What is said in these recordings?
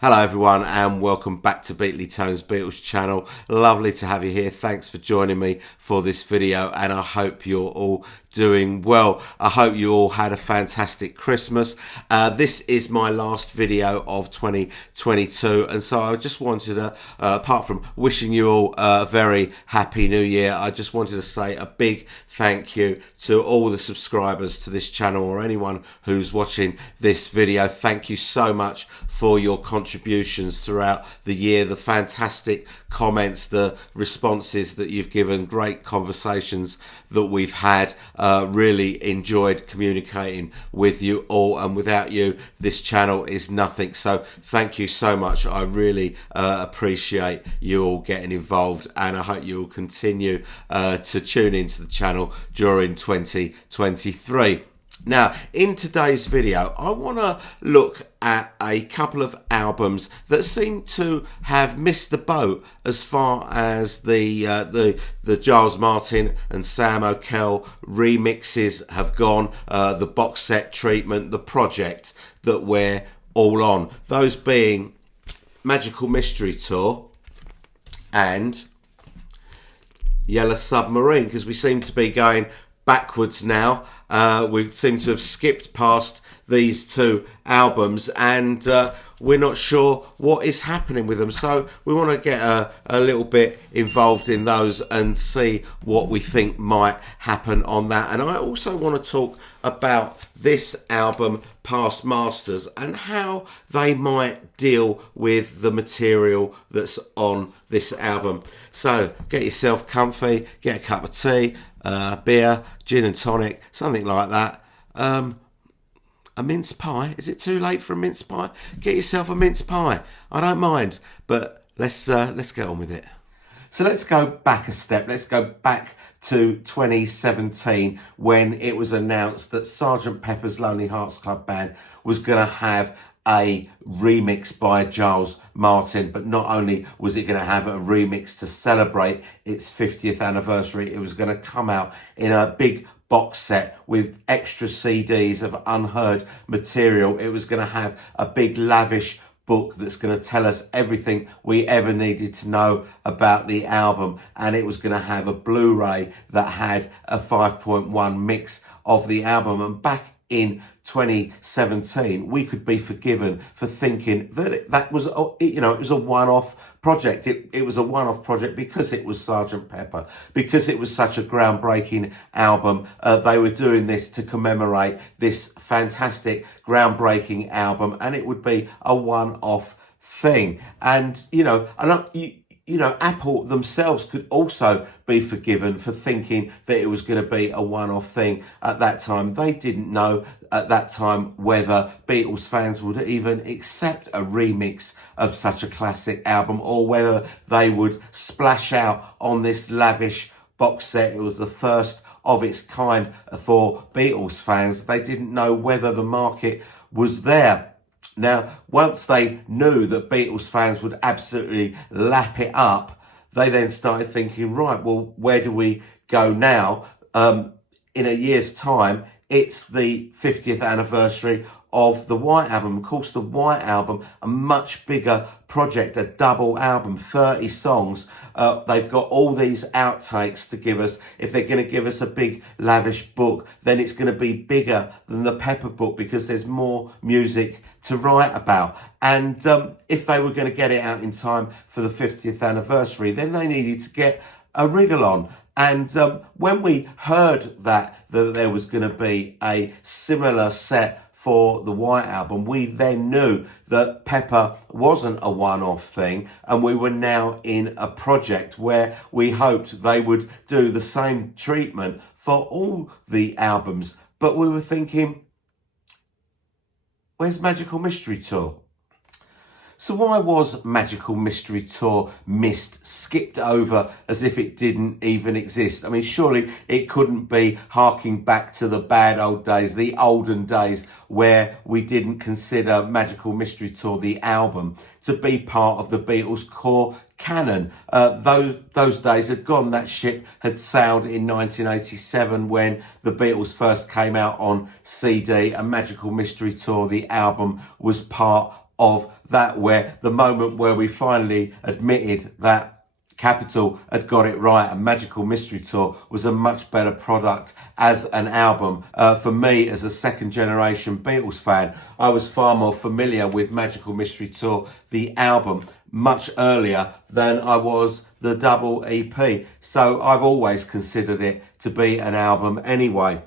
Hello everyone and welcome back to Beatley Tone's Beatles channel. Lovely to have you here. Thanks for joining me for this video and I hope you're all doing well. I hope you all had a fantastic Christmas. This is my last video of 2022 and so I just wanted to, apart from wishing you all a very happy new year, I just wanted to say a big thank you to all the subscribers to this channel or anyone who's watching this video. Thank you so much for your contributions throughout the year, the fantastic comments, the responses that you've given, great conversations that we've had. Really enjoyed communicating with you all, and without you this channel is nothing, so thank you so much. I really appreciate you all getting involved and I hope you will continue to tune into the channel during 2023. Now, in today's video, I want to look at a couple of albums that seem to have missed the boat as far as the Giles Martin and Sam O'Kell remixes have gone, the box set treatment, the project that we're all on. Those being Magical Mystery Tour and Yellow Submarine, because we seem to be going backwards now. We seem to have skipped past these two albums and we're not sure what is happening with them, so we want to get a little bit involved in those and see what we think might happen on that. And I also want to talk about this album Past Masters and how they might deal with the material that's on this album. So get yourself comfy, get a cup of tea, beer, gin and tonic, something like that. A mince pie. Is it too late for a mince pie? Get yourself a mince pie. I don't mind, but let's get on with it. So let's go back a step. Let's go back to 2017 when it was announced that Sgt. Pepper's Lonely Hearts Club Band was going to have a remix by Giles Martin, but not only was it going to have a remix to celebrate its 50th anniversary, it was going to come out in a big box set with extra CDs of unheard material. It was going to have a big lavish book that's going to tell us everything we ever needed to know about the album, and it was going to have a Blu-ray that had a 5.1 mix of the album. And back in 2017 we could be forgiven for thinking that that was, you know, it was a one-off project. It was a one-off project because it was Sgt. Pepper, because it was such a groundbreaking album. They were doing this to commemorate this fantastic groundbreaking album and it would be a one-off thing. And you know, Apple themselves could also be forgiven for thinking that it was going to be a one-off thing at that time. They didn't know at that time whether Beatles fans would even accept a remix of such a classic album or whether they would splash out on this lavish box set. It was the first of its kind for Beatles fans. They didn't know whether the market was there. Now, once they knew that Beatles fans would absolutely lap it up, they then started thinking, right, well, where do we go now? In a year's time, it's the 50th anniversary of the White Album. Of course, the White Album, a much bigger project, a double album, 30 songs. They've got all these outtakes to give us. If they're going to give us a big lavish book, then it's going to be bigger than the Pepper book because there's more music to write about. And if they were going to get it out in time for the 50th anniversary, then they needed to get a wriggle on. And when we heard that there was going to be a similar set for the White Album, we then knew that Pepper wasn't a one-off thing and we were now in a project where we hoped they would do the same treatment for all the albums. But we were thinking, where's Magical Mystery Tour? So why was Magical Mystery Tour missed, skipped over as if it didn't even exist? I mean, surely it couldn't be harking back to the bad old days, the olden days where we didn't consider Magical Mystery Tour, the album, to be part of the Beatles' core canon. Those days had gone. That ship had sailed in 1987 when the Beatles first came out on CD, and Magical Mystery Tour, the album, was part of that, where the moment where we finally admitted that Capitol had got it right and Magical Mystery Tour was a much better product as an album. For me, as a second generation Beatles fan, I was far more familiar with Magical Mystery Tour, the album, much earlier than I was the double EP. So I've always considered it to be an album anyway.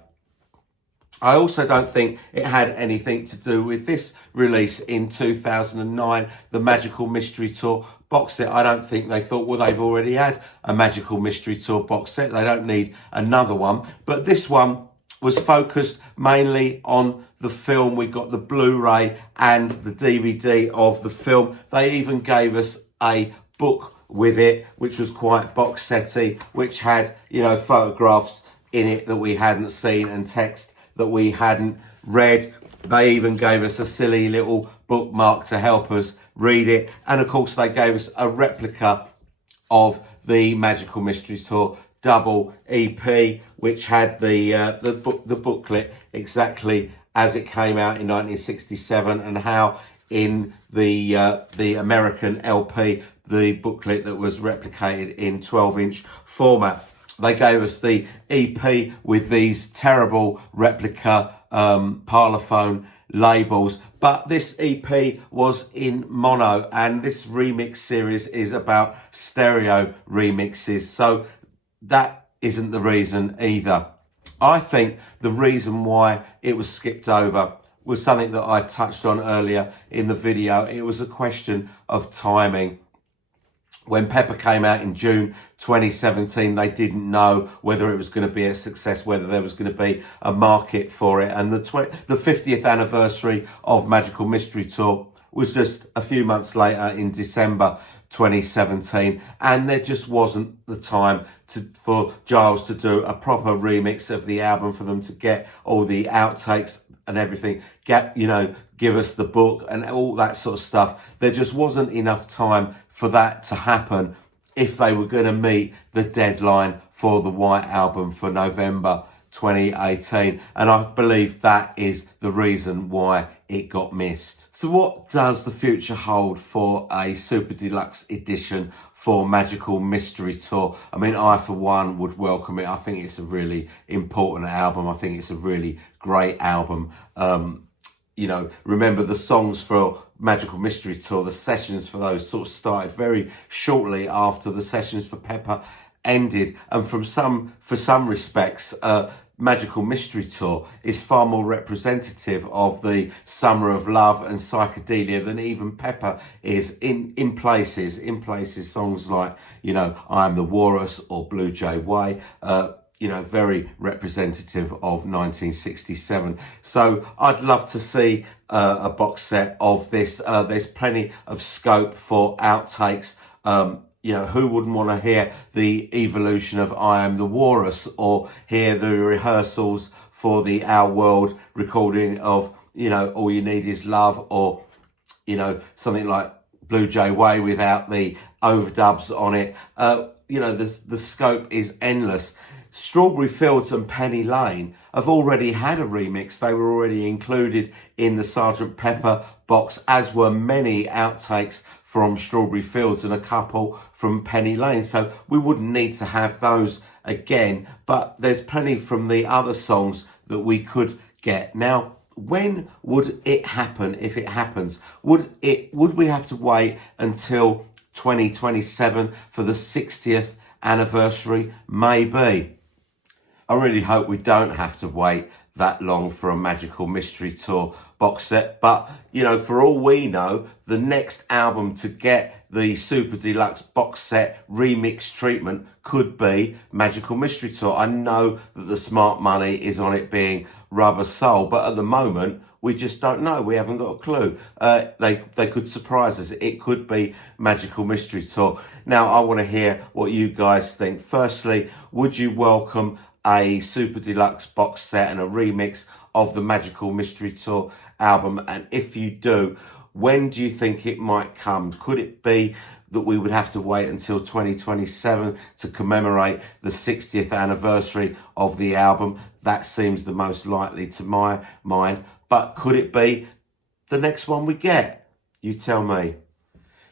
I also don't think it had anything to do with this release in 2009, the Magical Mystery Tour box set. I don't think they thought, well, they've already had a Magical Mystery Tour box set, they don't need another one. But this one was focused mainly on the film. We got the Blu-ray and the DVD of the film. They even gave us a book with it, which was quite box setty, which had, you know, photographs in it that we hadn't seen and text that we hadn't read. They even gave us a silly little bookmark to help us read it. And of course, they gave us a replica of the Magical Mystery Tour double EP, which had the booklet exactly as it came out in 1967, and how in the American LP, the booklet that was replicated in 12-inch format. They gave us the EP with these terrible replica parlophone labels, but this EP was in mono, and this remix series is about stereo remixes, so that isn't the reason either. I think the reason why it was skipped over was something that I touched on earlier in the video. It was a question of timing. When Pepper came out in June 2017, they didn't know whether it was going to be a success, whether there was going to be a market for it. And the 50th anniversary of Magical Mystery Tour was just a few months later in December 2017. And there just wasn't the time for Giles to do a proper remix of the album, for them to get all the outtakes and everything, give us the book and all that sort of stuff. There just wasn't enough time for that to happen if they were going to meet the deadline for the White Album for November 2018. And I believe that is the reason why it got missed. So what does the future hold for a Super Deluxe edition for Magical Mystery Tour? I mean, I for one would welcome it. I think it's a really important album. I think it's a really great album. Remember the songs for Magical Mystery Tour, the sessions for those sort of started very shortly after the sessions for Pepper ended. And for some respects, Magical Mystery Tour is far more representative of the summer of love and psychedelia than even Pepper is in places. Songs like, I Am the Walrus or Blue Jay Way, very representative of 1967. So I'd love to see a box set of this. There's plenty of scope for outtakes. Who wouldn't want to hear the evolution of I Am the Walrus, or hear the rehearsals for the Our World recording of, All You Need Is Love, or, something like Blue Jay Way without the overdubs on it. The scope is endless. Strawberry Fields and Penny Lane have already had a remix. They were already included in the Sgt. Pepper box, as were many outtakes from Strawberry Fields and a couple from Penny Lane. So we wouldn't need to have those again, but there's plenty from the other songs that we could get. Now, when would it happen if it happens? Would we have to wait until 2027 for the 60th anniversary? Maybe. I really hope we don't have to wait that long for a Magical Mystery Tour box set. But, for all we know, the next album to get the Super Deluxe Box Set remix treatment could be Magical Mystery Tour. I know that the smart money is on it being Rubber Soul, but at the moment, we just don't know. We haven't got a clue. They could surprise us. It could be Magical Mystery Tour. Now, I want to hear what you guys think. Firstly, would you welcome a Super Deluxe box set and a remix of the Magical Mystery Tour album? And if you do, when do you think it might come? Could it be that we would have to wait until 2027 to commemorate the 60th anniversary of the album? That seems the most likely to my mind. But could it be the next one we get? You tell me.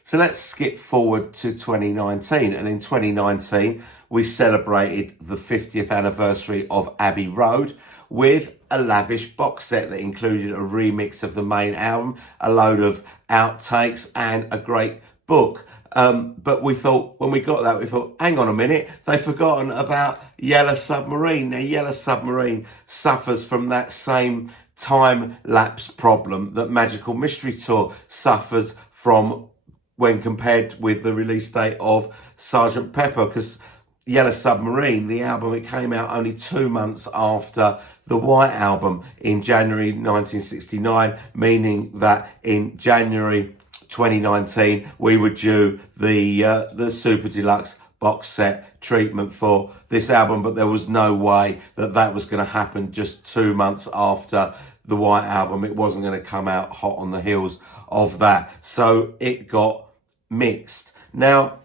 So let's skip forward to 2019. And in 2019, we celebrated the 50th anniversary of Abbey Road with a lavish box set that included a remix of the main album, a load of outtakes, and a great book. But we thought, when we got that, we thought, hang on a minute, they've forgotten about Yellow Submarine. Now, Yellow Submarine suffers from that same time-lapse problem that Magical Mystery Tour suffers from when compared with the release date of Sgt. Pepper, because Yellow Submarine, the album, it came out only 2 months after the White Album in January 1969, meaning that in January 2019 we were due the Super Deluxe Box Set treatment for this album, but there was no way that that was going to happen just 2 months after the White Album. It wasn't going to come out hot on the heels of that, so it got mixed. Now,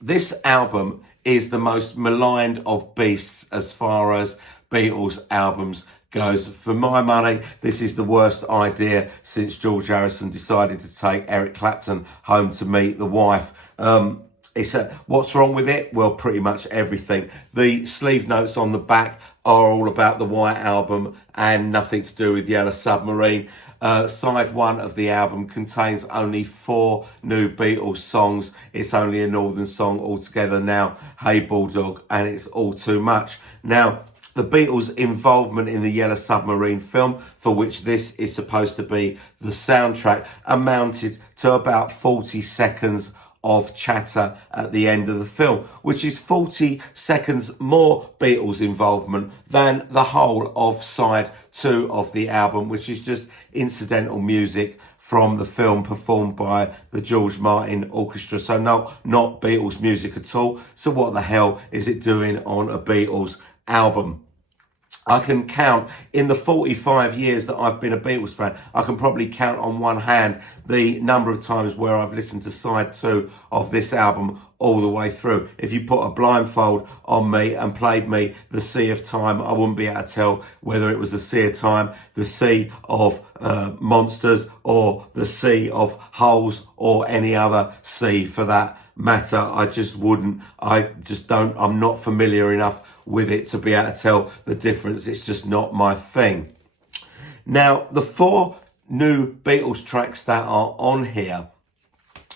this album is the most maligned of beasts as far as Beatles albums goes. For my money, this is the worst idea since George Harrison decided to take Eric Clapton home to meet the wife. What's wrong with it? Well, pretty much everything. The sleeve notes on the back are all about the White Album and nothing to do with Yellow Submarine. Side 1 of the album contains only 4 new Beatles songs. It's only a northern song altogether now, Hey Bulldog, and it's all too much. Now, the Beatles' involvement in the Yellow Submarine film, for which this is supposed to be the soundtrack, amounted to about 40 seconds of chatter at the end of the film, which is 40 seconds more Beatles involvement than the whole of side 2 of the album, which is just incidental music from the film performed by the George Martin Orchestra. So not Beatles music at all. So what the hell is it doing on a Beatles album? I can count, in the 45 years that I've been a Beatles fan, I can probably count on one hand the number of times where I've listened to side 2 of this album all the way through. If you put a blindfold on me and played me The Sea of Time, I wouldn't be able to tell whether it was the Sea of Time, the Sea of Monsters, or the Sea of Holes, or any other sea for that matter. I just wouldn't. I'm not familiar enough with it to be able to tell the difference. It's just not my thing. Now, the 4 new Beatles tracks that are on here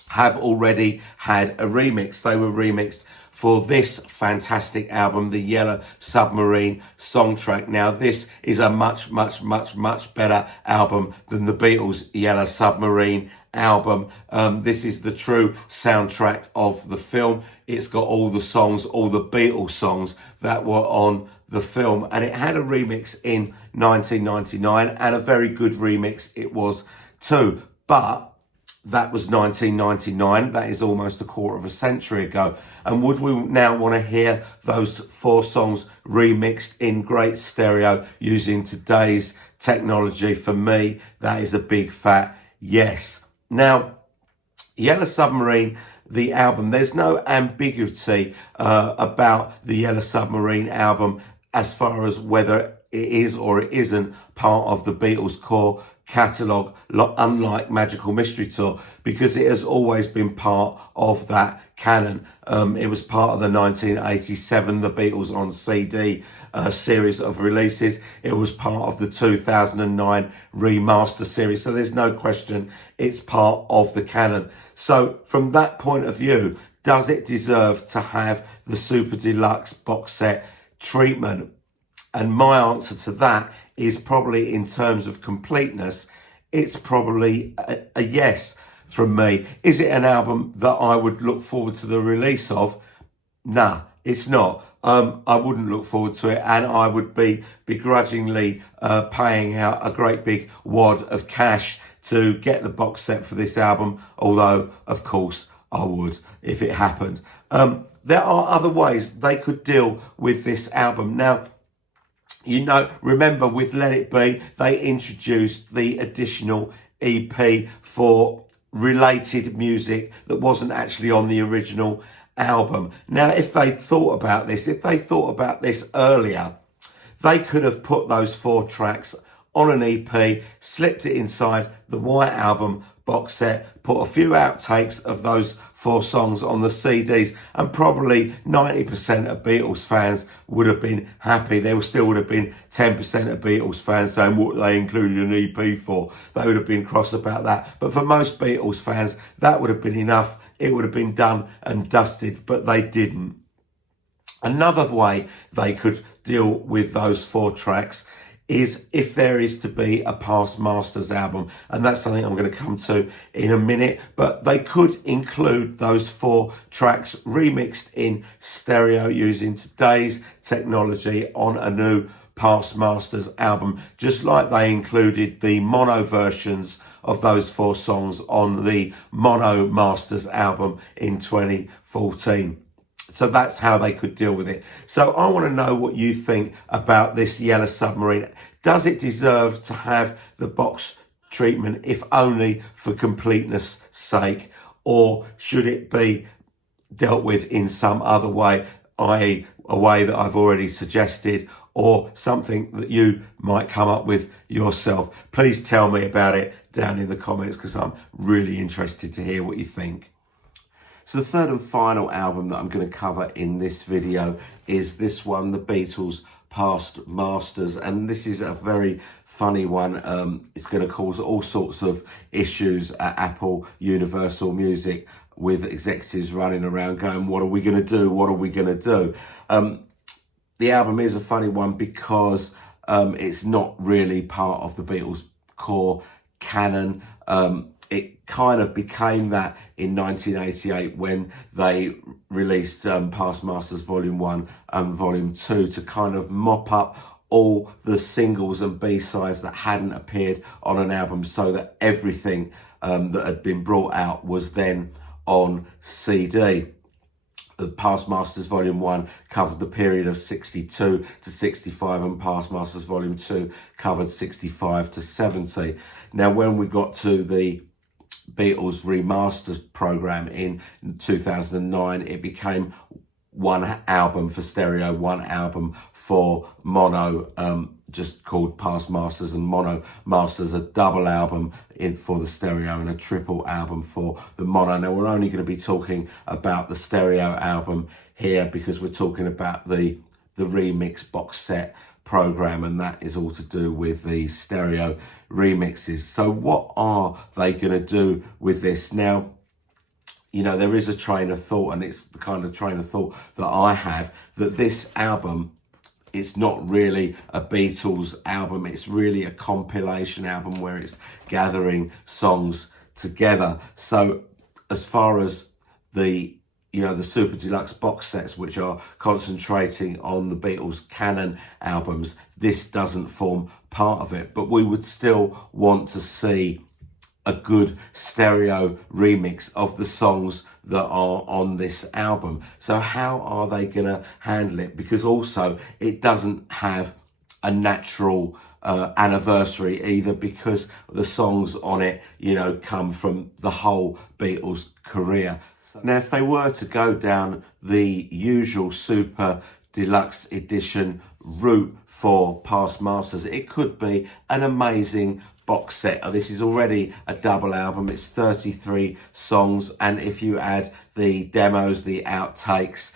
have already had a remix. They were remixed for this fantastic album, the Yellow Submarine song track. Now, this is a much, much, much, much better album than the Beatles' Yellow Submarine album. This is the true soundtrack of the film. It's got all the songs, all the Beatles songs that were on the film, and it had a remix in 1999, and a very good remix it was too. But that was 1999. That is almost a quarter of a century ago. And would we now want to hear those 4 songs remixed in great stereo using today's technology? For me, that is a big fat yes. Now, Yellow Submarine, the album, there's no ambiguity about the Yellow Submarine album as far as whether it is or it isn't part of the Beatles' core catalogue, unlike Magical Mystery Tour, because it has always been part of that canon. It was part of the 1987 The Beatles on CD series of releases. It was part of the 2009 remaster series. So there's no question it's part of the canon. So from that point of view, does it deserve to have the Super Deluxe Box Set treatment? And my answer to that is probably, in terms of completeness, it's probably a yes from me. Is it an album that I would look forward to the release of? Nah, it's not. I wouldn't look forward to it, and I would be begrudgingly paying out a great big wad of cash to get the box set for this album, although, of course, I would if it happened. There are other ways they could deal with this album. Now, remember with Let It Be, they introduced the additional EP for related music that wasn't actually on the original album. Now, if they thought about this earlier, they could have put those 4 tracks on an EP, slipped it inside the White Album box set, put a few outtakes of those 4 songs on the CDs, and probably 90% of Beatles fans would have been happy. There still would have been 10% of Beatles fans saying what they included an EP for. They would have been cross about that. But for most Beatles fans, that would have been enough. It would have been done and dusted, but they didn't. Another way they could deal with those 4 tracks is if there is to be a Past Masters album, and that's something I'm going to come to in a minute, but they could include those 4 tracks remixed in stereo using today's technology on a new Past Masters album, just like they included the mono versions of those 4 songs on the Mono Masters album in 2014. So that's how they could deal with it. So I want to know what you think about this Yellow Submarine. Does it deserve to have the box treatment, if only for completeness sake, or should it be dealt with in some other way, i.e. a way that I've already suggested, or something that you might come up with yourself? Please tell me about it down in the comments, because I'm really interested to hear what you think. So the third and final album that I'm going to cover in this video is this one, the Beatles Past Masters, and this is a very funny one. It's going to cause all sorts of issues at Apple Universal Music, with executives running around going, what are we going to do? What are we going to do? The album is a funny one because it's not really part of the Beatles core canon. It kind of became that in 1988 when they released Past Masters Volume 1 and Volume 2 to kind of mop up all the singles and B-sides that hadn't appeared on an album, so that everything that had been brought out was then on CD. The Past Masters Volume 1 covered the period of 62 to 65, and Past Masters Volume 2 covered 65 to 70. Now, when we got to the Beatles Remasters program in 2009, it became one album for stereo, one album for mono, just called Past Masters, and Mono Masters, a double album for the stereo and a triple album for the mono. Now, we're only going to be talking about the stereo album here because we're talking about the remix box set program, and that is all to do with the stereo remixes. So what are they going to do with this? Now, you know, there is a train of thought, and it's the kind of train of thought that I have, that this album, it's not really a Beatles album. It's really a compilation album where it's gathering songs together. So as far as the Super Deluxe Box Sets, which are concentrating on the Beatles canon albums, this doesn't form part of it. But we would still want to see a good stereo remix of the songs that are on this album. So how are they going to handle it? Because also it doesn't have a natural anniversary either, because the songs on it, come from the whole Beatles career. Now, if they were to go down the usual Super Deluxe Edition route for Past Masters, it could be an amazing box set. This is already a double album. It's 33 songs, and if you add the demos, the outtakes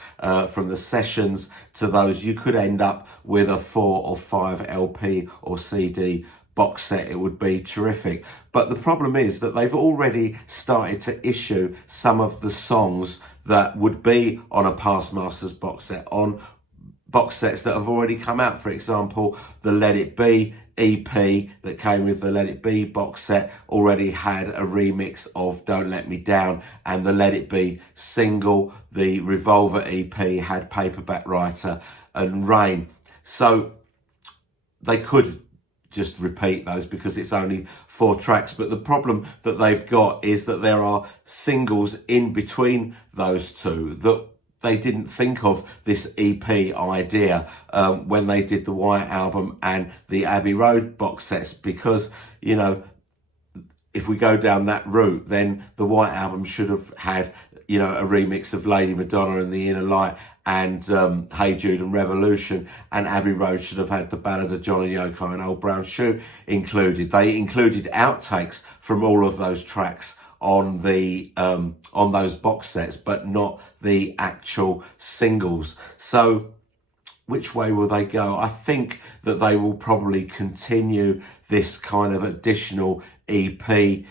from the sessions to those, you could end up with a 4 or 5 LP or CD box set. It would be terrific. But the problem is that they've already started to issue some of the songs that would be on a Past Masters box set on box sets that have already come out. For example, the Let It Be EP that came with the Let It Be box set already had a remix of Don't Let Me Down, and the Let It Be single, the Revolver EP, had Paperback Writer and Rain. So they could just repeat those because it's only 4 tracks. But the problem that they've got is that there are singles in between those two that they didn't think of this EP idea when they did the White Album and the Abbey Road box sets, because, if we go down that route, then the White Album should have had, a remix of Lady Madonna and the Inner Light and Hey Jude and Revolution, and Abbey Road should have had the Ballad of John and Yoko and Old Brown Shoe included. They included outtakes from all of those tracks on the on those box sets, but not the actual singles. So which way will they go? I think that they will probably continue this kind of additional EP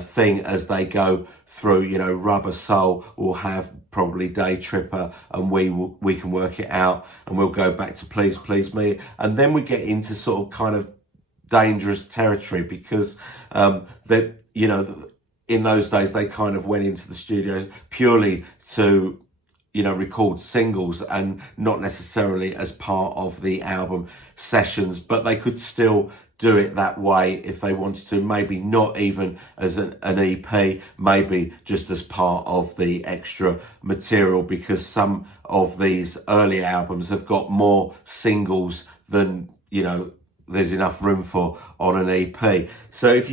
thing as they go through. You know, Rubber Soul will have probably Day Tripper, and we can work it out, and we'll go back to Please Please Me, and then we get into sort of kind of dangerous territory, because that, you know, in those days they kind of went into the studio purely to, you know, record singles and not necessarily as part of the album sessions, but they could still do it that way if they wanted to, maybe not even as an EP, maybe just as part of the extra material, because some of these early albums have got more singles than, you know, there's enough room for on an EP. So if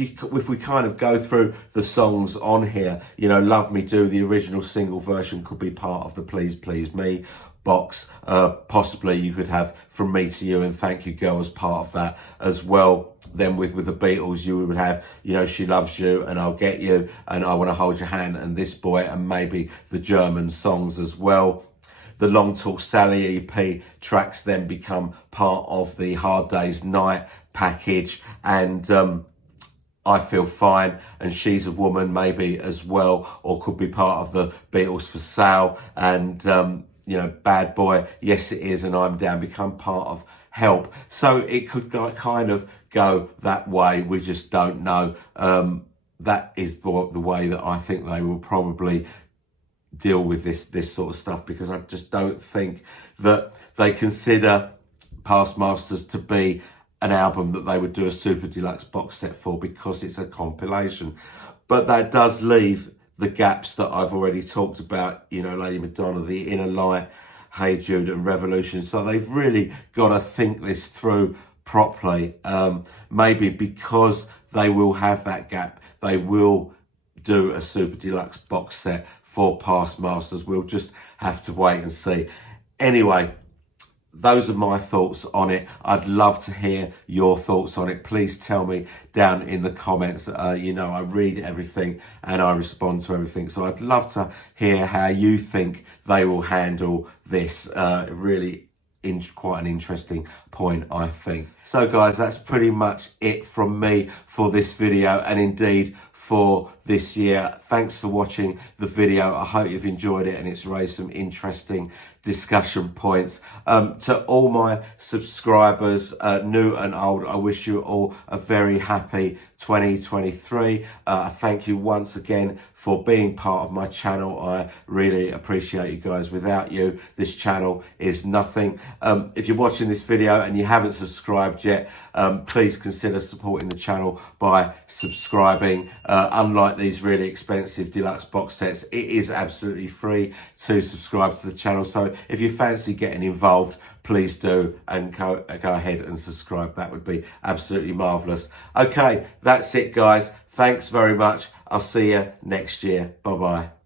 we kind of go through the songs on here, you know, Love Me Do, the original single version, could be part of the Please Please Me box. Possibly you could have From Me to You and Thank You Girl as part of that as well. Then with the Beatles, you would have, you know, She Loves You and I'll Get You and I Want to Hold Your Hand and This Boy, and maybe the German songs as well. The Long Tall Sally EP tracks then become part of the Hard Day's Night package, and I Feel Fine and She's a Woman maybe as well, or could be part of the Beatles for Sale, and you know, Bad Boy, Yes It Is, and I'm Down become part of Help. So it could kind of go that way, we just don't know. That is the way that I think they will probably deal with this sort of stuff, because I just don't think that they consider Past Masters to be an album that they would do a Super Deluxe box set for, because it's a compilation. But that does leave the gaps that I've already talked about, you know, Lady Madonna, The Inner Light, Hey Jude and Revolution. So they've really got to think this through properly. Maybe because they will have that gap, they will do a Super Deluxe box set for Past Masters. We'll just have to wait and see. Anyway, those are my thoughts on it. I'd love to hear your thoughts on it. Please tell me down in the comments. You know, I read everything and I respond to everything. So I'd love to hear how you think they will handle this. Really quite an interesting point, I think. So guys, that's pretty much it from me for this video, and indeed for this year. Thanks for watching the video. I hope you've enjoyed it and it's raised some interesting discussion points. To all my subscribers, new and old, I wish you all a very happy 2023. Thank you once again for being part of my channel. I really appreciate you guys. Without you, this channel is nothing. If you're watching this video and you haven't subscribed yet, please consider supporting the channel by subscribing. Unlike these really expensive deluxe box sets, it is absolutely free to subscribe to the channel. So if you fancy getting involved, please do, and go ahead and subscribe. That would be absolutely marvelous. Okay, that's it guys. Thanks very much. I'll see you next year. Bye bye.